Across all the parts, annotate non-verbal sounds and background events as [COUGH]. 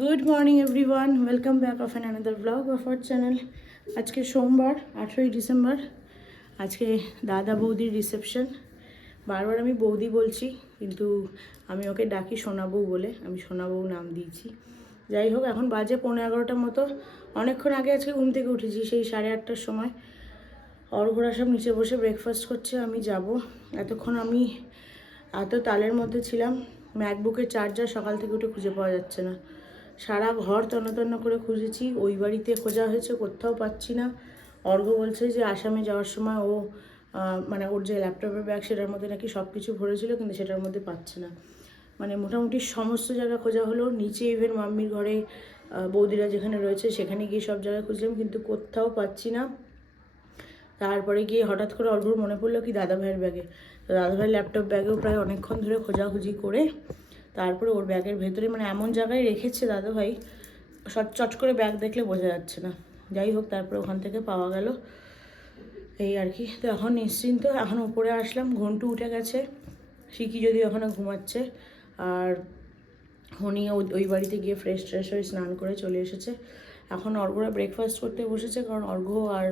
Good morning everyone welcome back of an another blog of our channel আজকে সোমবার, আঠেরোই December. আজকে দাদা বৌদির রিসেপশন বারবার আমি বৌদি বলছি, কিন্তু আমি ওকে ডাকি সোনাবউ বলে। আমি সোনাবউ নাম দিয়েছি। যাই হোক, এখন বাজে পনেরো এগারোটার মতো। অনেকক্ষণ আগে আজকে ঘুম থেকে উঠেছি, সেই সাড়ে আটটার সময়। অর্ঘরা সব নিচে বসে ব্রেকফাস্ট করছে, আমি যাব। এতক্ষণ আমি এত তালের মধ্যে ছিলাম ম্যাকবুকের চার্জার সকাল থেকে উঠে খুঁজে পাওয়া যাচ্ছে না। সারা ঘর তন্ন তন্ন করে খুঁজেছি। ওই বাড়িতে খোঁজা হয়েছে, কোথাও পাচ্ছি না। অর্ঘ বলছে যে আসামে যাওয়ার সময় ও মানে ওর যে ল্যাপটপের ব্যাগ সেটার মধ্যে নাকি সব কিছু ভরেছিল, কিন্তু সেটার মধ্যে পাচ্ছে না। মানে মোটামুটি সমস্ত জায়গা খোঁজা হলো। নিচে ইভেন মাম্মির ঘরে বৌদিরা যেখানে রয়েছে সেখানে গিয়ে সব জায়গায় খুঁজলাম, কিন্তু কোথাও পাচ্ছি না। তারপরে গিয়ে হঠাৎ করে অর্ঘর মনে পড়ল কি দাদা ভাইয়ের ব্যাগে। তো দাদা ভাইয়ের ল্যাপটপ ব্যাগেও প্রায় অনেকক্ষণ ধরে খোঁজাখুঁজি করে তারপরে ওর ব্যাগের ভেতরে মানে এমন জায়গায় রেখেছে দাদা ভাই চট চট করে ব্যাগ দেখলে বোঝা যাচ্ছে না। যাই হোক, তারপরে ওখান থেকে পাওয়া গেল। এই আর কি। তো এখন নিশ্চিন্ত, এখন উপরে আসলাম, ঘন্টু উঠে গেছে। শিখি যদি ওখানে ঘুমাচ্ছে। আর হনি ওই বাড়িতে গিয়ে ফ্রেশ ট্রেশ হয়ে স্নান করে চলে এসেছে। এখন অর্ঘরা ব্রেকফাস্ট করতে বসেছে, কারণ অর্ঘ আর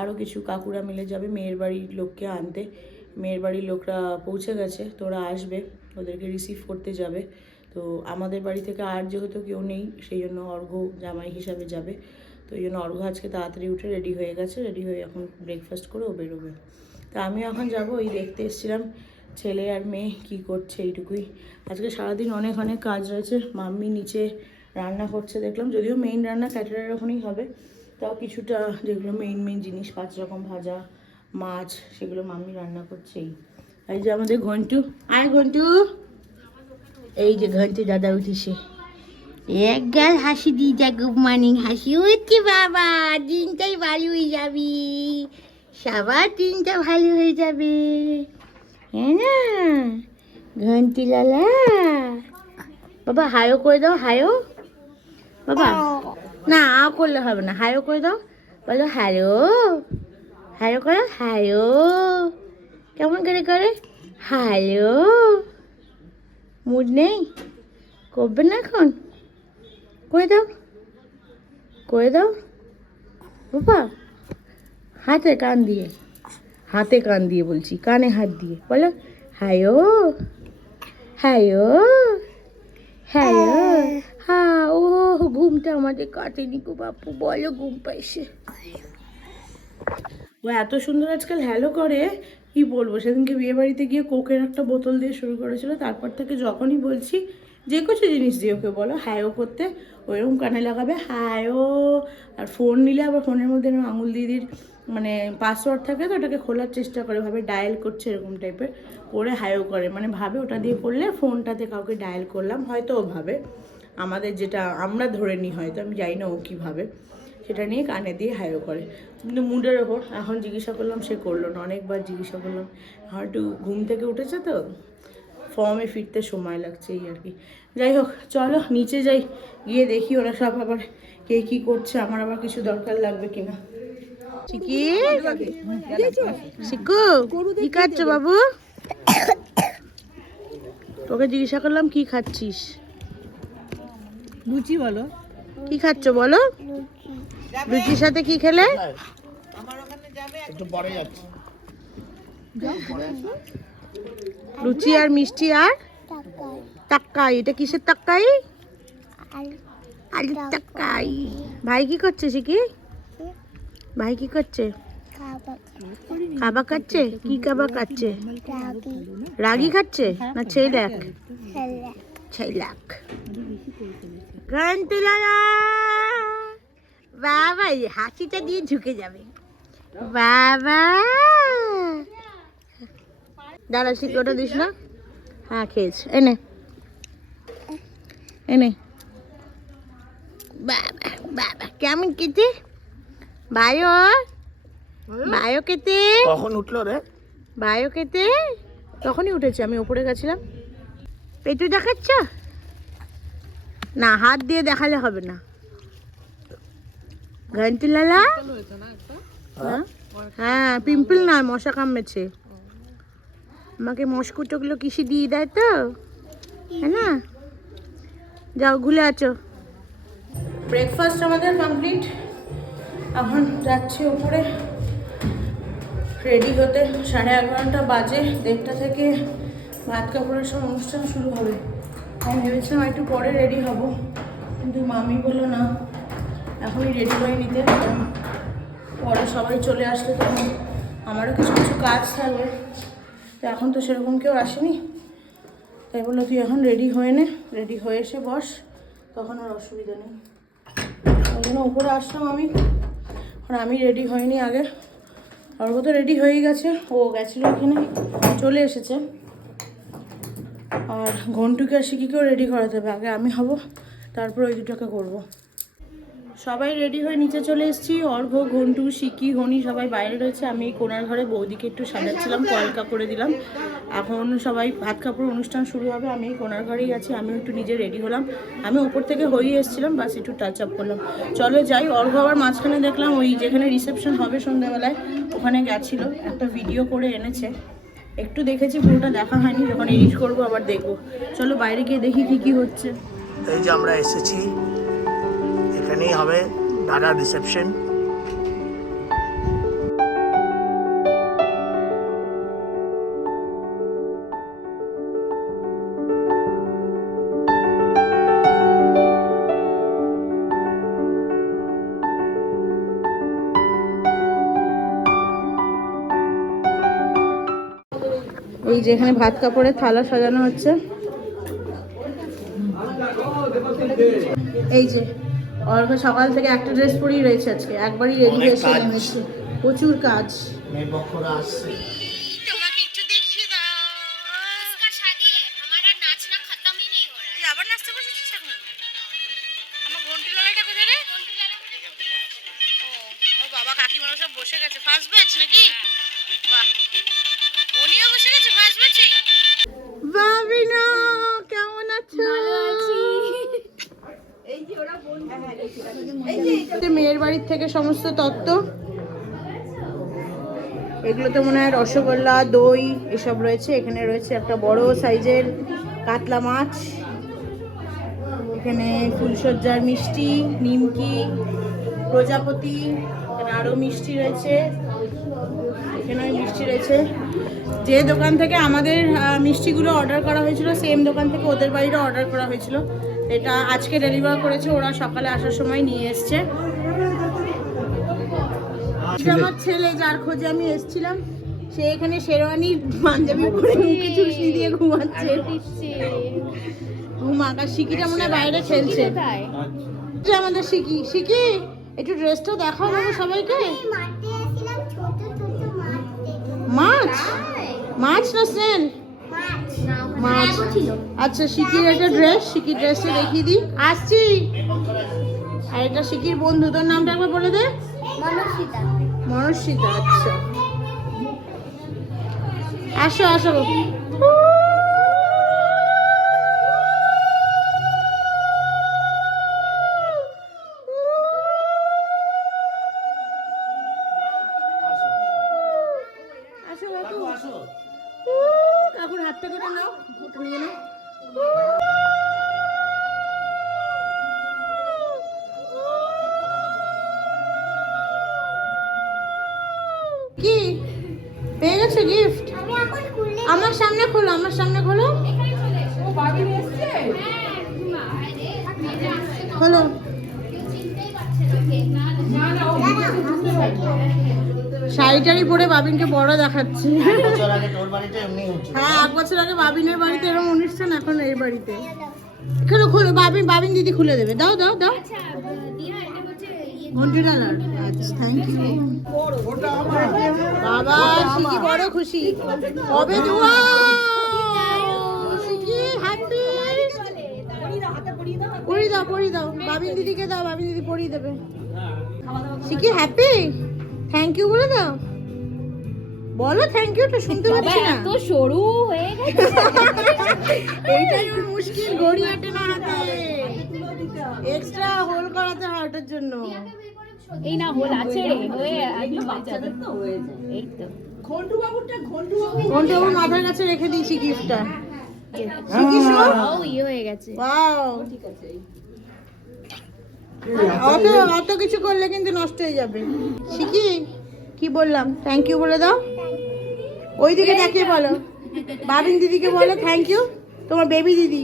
আরও কিছু কাকুরা মিলে যাবে মেয়ের বাড়ির লোককে আনতে। মেয়ের বাড়ির লোকরা পৌঁছে গেছে, তো ওরা আসবে, ওদেরকে রিসিভ করতে যাবে। তো আমাদের বাড়ি থেকে আর যেহেতু কেউ নেই, সেই জন্য অর্ঘ জামাই হিসাবে যাবে। তো এই জন্য অর্ঘ আজকে তাড়াতাড়ি উঠে রেডি হয়ে গেছে রেডি হয়ে এখন ব্রেকফাস্ট করে ও বেরোবে। তা আমি এখন যাব ওই দেখতে এসেছিলাম, ছেলে আর মেয়ে কি করছে এইটুকুই। আজকে সারাদিন অনেক অনেক কাজ রয়েছে, মাম্মি নিচে রান্না করছে দেখলাম, যদিও মেইন রান্না ক্যাটারের ওখানেই হবে, তাও কিছুটা যেগুলো মেইন মেইন জিনিস পাঁচ রকম ভাজা মাছ, সেগুলো মাম্মি রান্না করছেই এই যে আমাদের ঘন্টু। আয় ঘন্টু। এই যে ঘন্টু দাদা উঠেছে। এক গাল হাসি দি যা গুড মর্নিং হাসি। উঠছি বাবা, দিনটাই ভালো হয়ে যাবি। সবার দিনটা ভালো হয়ে যাবে। হ্যাঁ না? ঘন্টি লালা। বাবা, হায়ো করে দাও, হায়ো। বাবা, না, আ করলে হবে না। হায়ো করে দাও। বলো হ্যালো হ্যালো করো হ্যালো কেমন করে করে? হ্যালো মুড নেই? করবে না এখন? করে দাও। করে দাও। বাবা, হাতে কান দিয়ে। হাতে কান দিয়ে বলছি, কানে হাত দিয়ে। বলো হ্যালো হ্যালো হ্যালো হ্যাঁ ও ঘুমটা আমাদের কাটেনি গো বাপু, বলো, ঘুম পাইছে। এত সুন্দর আজকাল হ্যালো করে, কি বলব? সেদিনকে বিয়ে বাড়িতে গিয়ে কোকের একটা বোতল দিয়ে শুরু করেছিল, তারপর থেকে যখনই বলছি, যে কিছু জিনিস দিয়ে ওকে বলো হায়ও করতে, ওইরকম কানে লাগাবে হায়ও আর ফোন নিলে আবার ফোনের মধ্যে আঙুল দিদির মানে পাসওয়ার্ড থাকে তো, ওটাকে খোলার চেষ্টা করে, ভাবে ডায়াল করছে এরকম টাইপের করে হায়ও করে। মানে ভাবে ওটা দিয়ে করলে ফোনটাতে কাউকে ডায়াল করলাম, হয়তো ও ভাবে। আমাদের যেটা, আমরা ধরে নিই হয়তো, আমি জানি না ও কী ভাবে। সেটা নিয়ে কানে দিয়ে হায়ও করে। কিন্তু মুডের ওপর এখন জিজ্ঞাসা করলাম সে করল না। অনেকবার জিজ্ঞাসা করলাম আমার একটু ঘুম থেকে উঠেছে তো? ফর্মে ফিরতে সময় লাগছে এই আর কি। যাই হোক চলো নিচে যাই গিয়ে দেখি ওরা সব আবার কে কী করছে আমার আবার কিছু দরকার লাগবে কিনা। চিকি শিকু কি খাচ্ছ বাবু? তোকে জিজ্ঞাসা করলাম কি খাচ্ছিস? লুচি বলো। কি খাচ্ছ বলো? লুচির সাথে কি খেলে? একটু পরে যাচ্ছে লুচি আর মিষ্টি আর টাক্কাই। এটা কিসের টাক্কাই? আলুর টাক্কাই। ভাই কি করছে শিকি? ভাই কি করছে? কাবা খাচ্ছে? কি কাবা খাচ্ছে? রাগি খাচ্ছে? না ছেলাক? ছেলাক। ঘন্টুলালা বাবা এই হাসিটা দিয়ে ঝুঁকে যাবে। বাবা! দাঁড়া ওটা দিস না? হ্যাঁ খেয়েছ। এনে এনে বাবা বাবা কেমন খেতে বায়ো। বায়ো খেতে কখন উঠল রে? বায়ো খেতে তখনই উঠেছে আমি ওপরে গেছিলাম। পেটু দেখাচ্ছ? না হাত দিয়ে দেখালে হবে না। ঘন্টুলালা হ্যাঁ? হ্যাঁ? পিম্পল না মশা কামড়েছে। আমাকে মস্কুটোগুলো কিসে দিয়ে দেয় তো? হ্যাঁ না? যাও ঘুলে আছো ব্রেকফাস্ট আমাদের কমপ্লিট এখন যাচ্ছি ওপরে রেডি হতে সাড়ে এগারোটা বাজে দেড়টা থেকে ভাত কাপড়ের সব অনুষ্ঠান শুরু হবে। আমি ভেবেছিলাম একটু পরে রেডি হব কিন্তু মামি বলল না। এখনই রেডি হয়ে নিতে। পরে সবাই চলে আসলে তখন আমারও কিছু কিছু কাজ থাকবে। তো এখন তো সেরকম কেউ আসেনি। তাই বলল, তুই এখন রেডি হয়ে নে রেডি হয়ে এসে বস। তখন আর অসুবিধা নেই। ওই জন্য উপরে আসলাম আমি। আর আমি রেডি হইনি আগে। অর্ঘ তো রেডি হয়ে গেছে। ও গেছিল ওখানে, চলে এসেছে। আর ঘন্টুকে আর শিকিকেও রেডি করাতে হবে। আগে আমি হব, তারপর ওই দুটোকে করব। সবাই রেডি হয়ে নিচে চলে এসেছি। অর্ঘ, ঘন্টু সিকি হনি সবাই বাইরে রয়েছে। আমি কোনার ঘরে বৌদিকে একটু সাজাচ্ছিলাম, কলকা করে দিলাম। এখন সবাই ভাত কাপড় অনুষ্ঠান শুরু হবে। আমি কোনার ঘরেই আছি, আমিও একটু নিজে রেডি হলাম। আমি উপর থেকে হয়ে এসেছিলাম, বাস একটু টাচ আপ করলাম। চলো যাই, অর্ঘ আবার মাঝখানে দেখলাম ওই যেখানে রিসেপশন হবে সন্ধ্যাবেলায়, ওখানে গেছিল। একটা ভিডিও করে এনেছে। একটু দেখেছি, পুরোটা দেখা হয়নি। যখন এডিট করব আবার দেখব। চলো বাইরে গিয়ে দেখি কি কি হচ্ছে। এই যে আমরা এসেছি এখানেই হবে দাদার রিসেপশন এই যে এখানে ভাত কাপড়ের থালা সাজানো হচ্ছে। এই যে। অর্ঘ সকাল থেকে একটা ড্রেস পরেই রয়েছে আজকে। একবারই রেডি এসে কাজ। নেমেছে প্রচুর কাজ। মেয়ের পক্ষরা আসছে। তোমাকে মেয়ের বাড়ির থেকে সমস্ত তত্ত্ব। এগুলোতে মনে হয় রসগোল্লা, দই এসব রয়েছে। এখানে রয়েছে একটা বড় সাইজের কাতলা মাছ। এখানে ফুলসজ্জার মিষ্টি, নিমকি, প্রজাপতি, এখানে আরও মিষ্টি রয়েছে। এখানে মিষ্টি রয়েছে। যে দোকান থেকে আমাদের মিষ্টিগুলো অর্ডার করা হয়েছিল সেম দোকান থেকে ওদের বাড়িরও অর্ডার করা হয়েছিল। এটা আজকে ডেলিভার করেছে ওরা সকালে আসার সময় নিয়ে এসছে। আমার ছেলে যার খোঁজে আমি এসছিলাম সে এখানে শেরওয়ানি পাঞ্জাবি পরে মুখে চুষনি দিয়ে ঘুমাচ্ছে। ঘুমাক আর সিকিটা মনে হয় বাইরে খেলছে। আচ্ছা, আমাদের সিকি সিকি একটু ড্রেসটা দেখাও আমাকে সবাইকে। মাছ? মাছ। না সেন মাছ। মাছ। ছিল আচ্ছা শিকির একটা ড্রেস শিকির ড্রেসটা দেখিয়ে দিই। আসছি। আর এটা শিকির বন্ধু তোর নামটা একবার বলে দে। মনস্বিতা মনস্বিতা আচ্ছা। আসো আসো। আসো কাকু কাকুর হাতটা কেটে নাও ওটা নিয়ে নাও। কি? পেয়ে গেছো গিফট আমার সামনে খোলো আমার সামনে খোলো। খোলো। শাড়ি টাড়ি পরে বাবিনকে বড় দেখাচ্ছে। হ্যাঁ এক বছর আগে বাবিনের বাড়িতে এরকম অনুষ্ঠান এখন এই বাড়িতে। খোলো খোলো বাবিন বাবিন দিদি খুলে দেবে। দাও দাও দাও। ঘন্টি ডালার আচ্ছা থ্যাংক ইউ বাবা বড় খুশি। কবে দুয়া শিকি হ্যাপি পরিয়ে দাও পরিয়ে দাও। বাবিন দিদিকে দাও বাবিন দিদি পরিয়ে দেবে। শিকি হ্যাপি থ্যাংক ইউ বলে দাও। বলো থ্যাংক ইউটা শুনতে পাচ্ছি না। তো সরু হয়ে গেছে। এইটাই ওর মুশকিল ঘড়ি আটে না হাতে। এক্সট্রা হোল করাতে হয় ওটার জন্য। এই না হোল আছে রে হয়ে একদম বাচ্চাদের তো এই তো। ঘন্টু বাবুর মাথার কাছে রেখে দিয়েছি গিফটটা শিখিস ও ইয়ে হয়ে গেছে। ওয়াও অত অত কিছু করলে কিন্তু নষ্ট হয়ে যাবে। শিখি কি? বললাম? থ্যাংক ইউ বলে দাও। ওই দিকে তাকিয়ে বলো। বাবিন দিদিকে বলো থ্যাংক ইউ তোমার বেবি দিদি।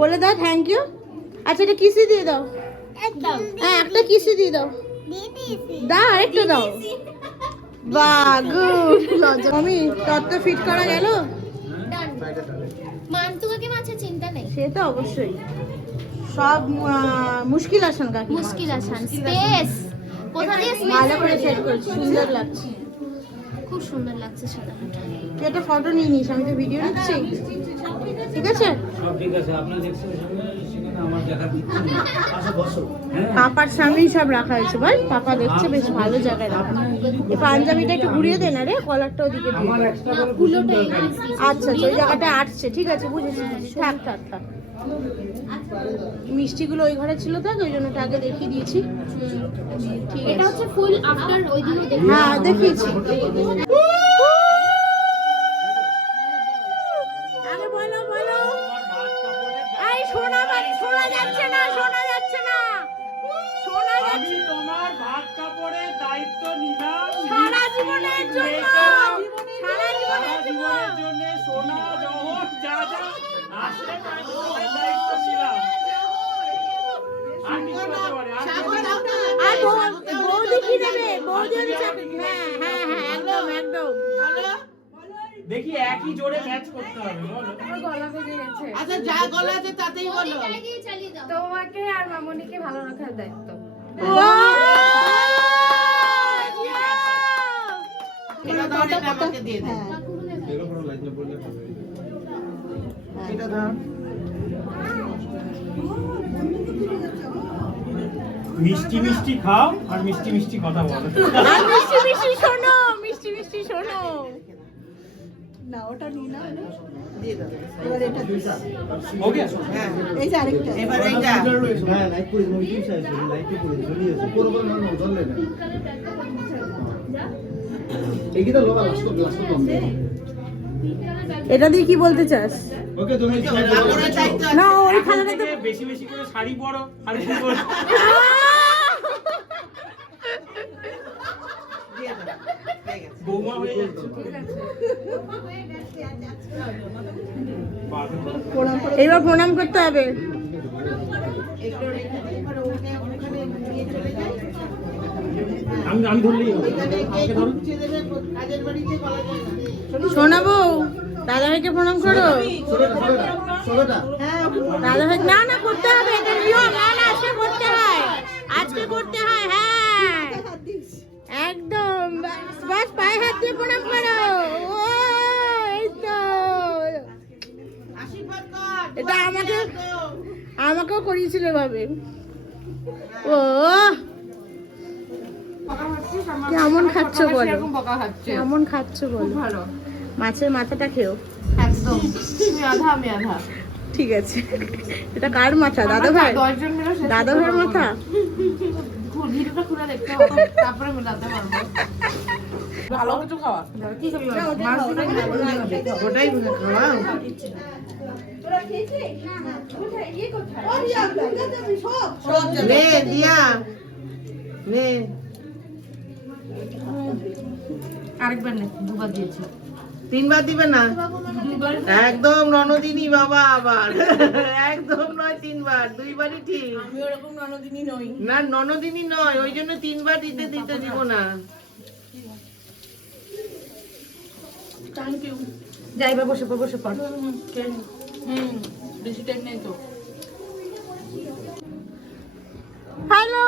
বলে দাও থ্যাংক ইউ আচ্ছা এটা কিসি দিয়ে দাও। হ্যাঁ একটা কিসি দিয়ে দাও। দাও আরেকটা দাও। বাহ গুড আমি তত্ত্ব ফিট করা গেল? মাছের চিন্তা নেই? সে তো অবশ্যই। সব মুশকিল আসান কাকি মুশকিল আসান স্পেস। কোথা দিয়ে ভালো স্পেস করে সেট করেছি সুন্দর লাগছে। খুব সুন্দর লাগছে সেটা তুই একটা ফটো নিয়ে নিস আমি তো ভিডিও নিচ্ছি। ঠিক আছে? সব ঠিক আছে আপনার দেখছেন সামনে সেখানে আমার দেখা দিচ্ছে। আসো বসো। হ্যাঁ। পাপার সামনেই সব রাখা হয়েছে বল। পাপা দেখছে বেশ ভালো জায়গায় রাখা। এই পাঞ্জাবিটা একটু ঘুরিয়ে দে না রে কলারটা ওদিকে দিয়ে। আমার দে। এক্সট্রা করে কুশন আচ্ছা আচ্ছা ওই জায়গাটা আটছে ঠিক আছে বুঝেছি বুঝেছি। থাক থাক থাক। মিষ্টিগুলো ওই ঘরে ছিল থাক ওই জন্য আগে দেখিয়ে দিয়েছি। ঠিক এটা হচ্ছে ফুল আফটার ওই দিনও দেখি হ্যাঁ দেখিয়েছি। চাকরি হ্যাঁ হ্যাঁ হ্যাঁ একদম একদম। দেখি একই জোরে ম্যাচ করতে হবে বলো। আচ্ছা যা গলা আছে তাতেই বলো। তোমাকে আর মামনিকে ভালো রাখার দায়িত্ব। এটা ধর এটা আমাকে দিয়ে দে এটা ধর। মিষ্টি মিষ্টি খাও আর মিষ্টি মিষ্টি কথা বলো। আর মিষ্টি মিষ্টি শোনো মিষ্টি মিষ্টি শোনো। দিয়ে দাও। এবার এটা ওকে হ্যাঁ এই যে আরেকটা। এবার এইটা। হ্যাঁ লাইট করে কি চাইছে লাইট করে পুরো না না জল না। এইটা লোকা লাস্ট লাস্ট কম এটা দিয়ে কি বলতে চাস? ওকে তুমি। না ওই বেশি বেশি করে শাড়ি পরো। এবার প্রণাম করতে হবে। আমি আমি ধরলেই হবে। কাজের বাড়িতে বলা যায় না। শোনাবো? দাদা ভাইকে প্রণাম করো। দাদা ভাই না না, করতে হবে, এটা না না, আজকে করতে হয়। আজকে করতে হয় হ্যাঁ। একদম। বাস, পায়ে হাত দিয়ে প্রণাম করো। ও তো। এটা আমাকে, আমাকেও করিয়েছিল ভাবে ও কেমন খাচ্ছ বলো? কেমন খাচ্ছ বলো? ভালো। মাছের মাথাটা খেও। একদম। আধা আমি আধা। ঠিক আছে। এটা কার মাথা? দাদা ভাই দাদা ভাইয়ের মাথা? ভালো কিছু খাওয়া? ওটাই খাওয়াও নে দিয়া। নে। আরেকবার নে দুবার দিয়েছি। তিনবার দিবে না? একদম ননদিনী বাবা আবার। একদম নয় তিনবার। দুইবারই ঠিক। আমি ওরকম ননদিনী নই। না ননদিনী নয় ওই জন্য তিনবার দিতে দিতে দিব না। থ্যাংক ইউ যাই বা বসে বসে পড়। হুম বেশি টাইম নেই তো। হ্যালো!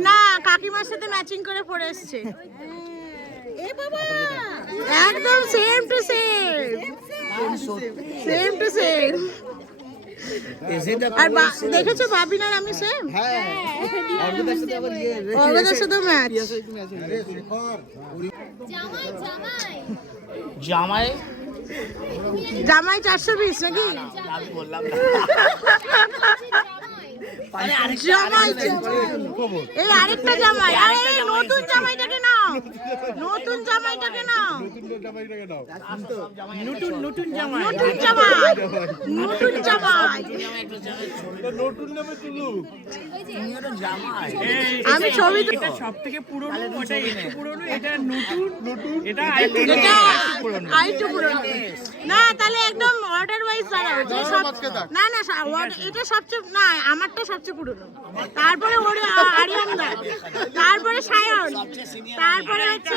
না? কাকিমার সাথে ম্যাচিং করে পরে এসছে। একদম same to same same to same আর বা- দেখেছ বাবিনার আমি সেম অর্গদার সাথে ম্যাচ জামাই? জামাই চারশো পিস নাকি? বললাম [LAUGHS] জামাই জামাই। এই আরেকটা জামাই। আরে নতুন জামাইটাকে নাও। নতুন জামাইটাকে নাও। নতুন নতুন জামা নতুন জামাই। নতুন জামাই। আমি ছবি এটা সব থেকে পুরনো ওটা একটু পুরনো এটা নতুন নতুন এটা পুরনো। না তাহলে একদম অর্ডার ওয়াইজ দাঁড়াও যে সব না না এটা সবচেয়ে না আমারটা সবচেয়ে পুরনো। তারপরে ওরে তারপরে সায়ন। তারপরে হচ্ছে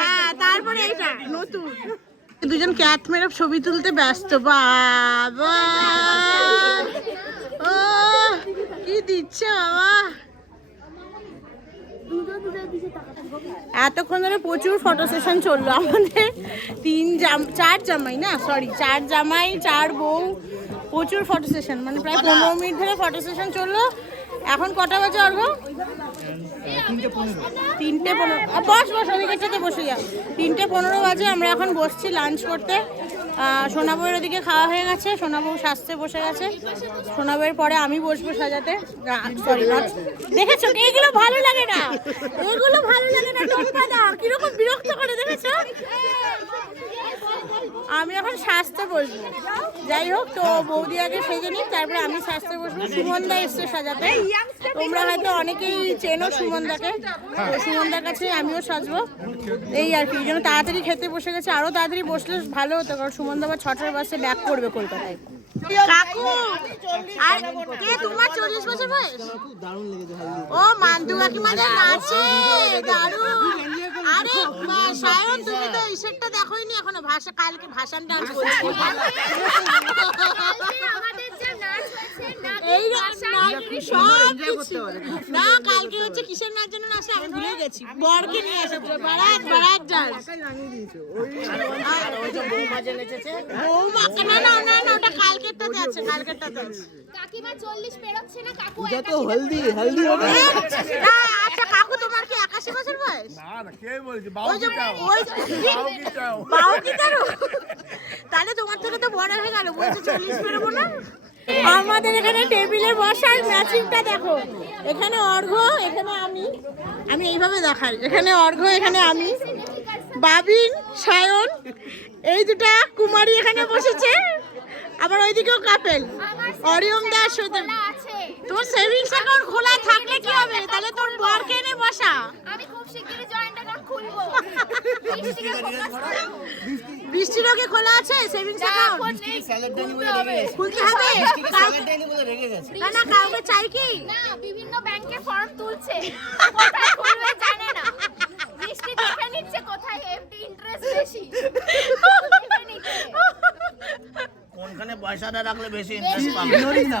হ্যাঁ তারপরে এটা নতুন। দুজন ক্যাট মেরে ছবি তুলতে ব্যস্ত, বাবা। ও, কি দিচ্ছে বাবা? এতক্ষণ ধরে প্রচুর ফটো সেশন চলল। আমাদের তিন জাম, চার জামাই না? সরি চার জামাই, চার বউ প্রচুর ফটো সেশন মানে প্রায় পনেরো মিনিট ধরে ফটো সেশন চলল। এখন কটা বাজে অর্ঘ তিনটে পনেরো। বস বস ওদিকেরটাতে বসে যা তিনটে পনেরো বাজে আমরা এখন বসছি লাঞ্চ করতে। সোনাবউয়ের ওদিকে খাওয়া হয়ে গেছে সোনাবউ সাজতে বসে গেছে। সোনাবউয়ের পরে আমি বসবো সাজাতে। সরি দেখেছ? এইগুলো ভালো লাগে না। এগুলো ভালো লাগে না কীরকম বিরক্ত করে দেখেছ? আমি এখন সাজতে বসবো। যাই হোক, তো বৌদি আগে সেজে নিক, তারপরে আমি সাজতে বসবো। সুমনদা এসছে সাজাতে। তোমরা হয়তো অনেকেই চেনো সুমনদাকে। তো সুমনদার কাছে আমিও সাজবো। এই আর কি জন্য তাড়াতাড়ি খেতে বসে গেছে। আরও তাড়াতাড়ি বসলে ভালো হতো, কারণ সুমনদা আবার ছটার বাসে ব্যাক করবে কলকাতায়। কাকু, আর কে তোমার চল্লিশ বছর বয়স? ও মান্টু কাকিমা নাচে, দারুণ। আরে সায়ন তুমি তো ইসেরটা দেখোইনি এখনও। ভাষা কালকে ভাষান ডান্স করছি। [LAUGHS] আমাদের এই সব না কালকে হচ্ছে কিসের নাচ যেন নাচে আমি ভুলে গেছি। বরকে নিয়ে এসেছে বারাত বারাত ডান্স। বৌমা না না না না ওটা কালকেরটাতে আছে কালকেরটাতে আছে। কাকিমা চল্লিশ পেরোচ্ছে না কাকু তো হলদি হলদি হবে না, আচ্ছা কাকু তোমার কি একাশি বছর বয়স? না না কে বলছে? বাউ? তাহলে তোমার থেকে তো বড় হয়ে গেল বলছে চল্লিশ বেরোবো না? আমাদের এখানে টেবিলে বসার ম্যাচিংটা দেখো। এখানে অর্ঘ এখানে আমি। আমি এইভাবে দেখাই। এখানে অর্ঘ এখানে আমি। বাবিন সায়ন এই দুটা কুমারী এখানে বসেছে। আবার ওইদিকেও কাপেল। অরিয়ম দাস তোর সেভিংস অ্যাকাউন্ট খোলা থাকলে কি হবে? তাহলে তোর বরকে এনে বসা। আমি খুব শিগগিরই জয়েন্ট অ্যাকাউন্ট খুলবো। বৃষ্টির ওকে খোলা আছে? সেভিংস অ্যাকাউন্ট খুলতে হবে। না না কাউকে চাই কি? না বিভিন্ন ব্যাংকে ফর্ম তুলছে। কোথায় খুলবে জানে না। বৃষ্টি দেখে নিচ্ছে কোথায় এফডি ইন্টারেস্ট বেশি? কোনখানে পয়সাটা রাখলে বেশি ইন্টারেস্ট পাবে? না।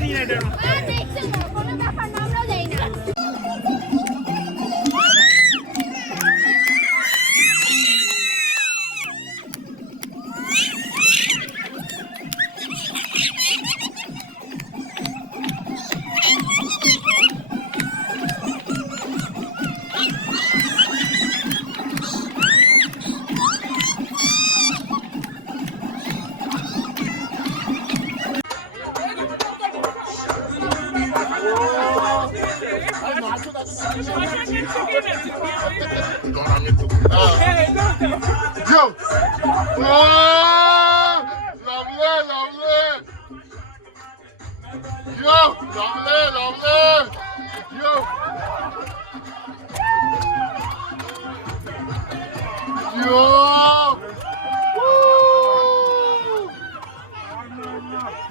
জানি না এটার হ্যাঁ, দেখছে না, কোনো ব্যাপার না, আমরাও জানি না। Yo! Lovely, lovely! Yo! Yo! Woo!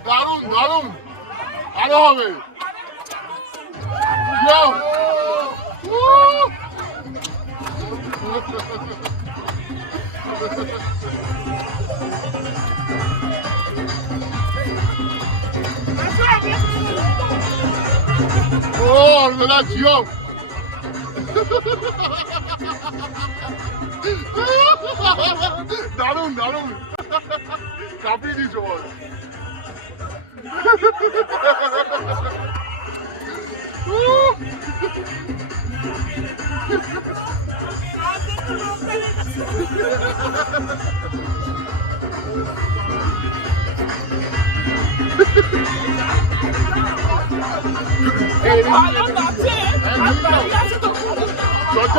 দারুণ দারুণ আরো হবে Yo! Woo! ও arkadaş yok. দারুণ দারুণ কাঁপিয়ে দিয়েছ বল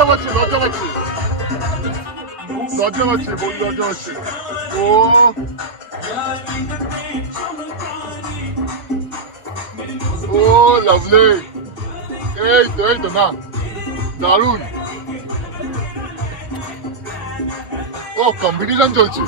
পাচ্ছে লজ্জা পাচ্ছে লজ্জা পাচ্ছে বোন লজ্জা পাচ্ছে ও। ও, লাভলি। এই তো এই তো, না। দারুণ। ও কম্পিটিশন চলছে।